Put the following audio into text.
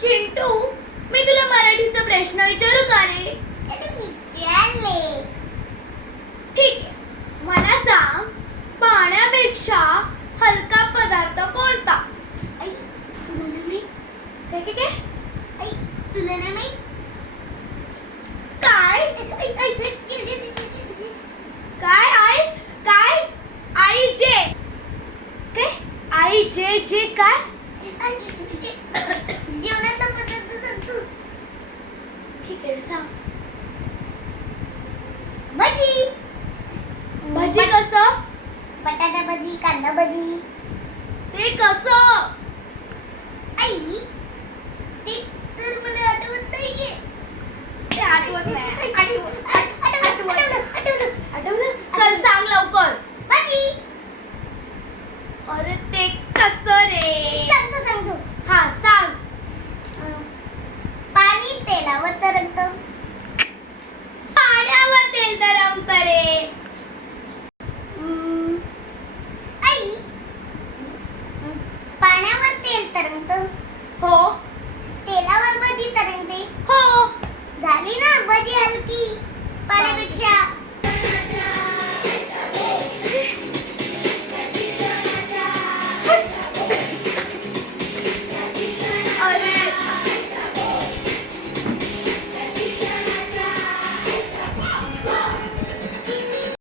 चिंटू, मी तुला मराठीचा प्रश्न विचारू का रे? विचारले. ठीक आहे. मला सांग, पाण्यापेक्षा हलका पदार्थ कोणता? आई, तुला नाही माहित? काय काय काय? आई, तुला नाही माहित? काय आई, आई, काय आई? काय आई जे? काय आई जे जे काय? आई, जेवणाचा पदार्थ सांगतो. ठीक आहे, सांग. भजी. भजी कसं? बटाटा भजी, कांदा भजी. ते कसं? आई, ते तर मला आठवत नाहीये. ते आठवत नाही. आठवलं. आठवलं? चल सांग लवकर. भजी. अरे ते कसं रे? सांगतो. हा सांग. पाणी तेलावर तरंगतं. पाण्यावर तेल तरंगतं रे. आई, पाण्यावर तेल तरंगतं. हो तेलावर भजी तरंगते. हो. झाली ना भजी हलकी पाण्यापेक्षा.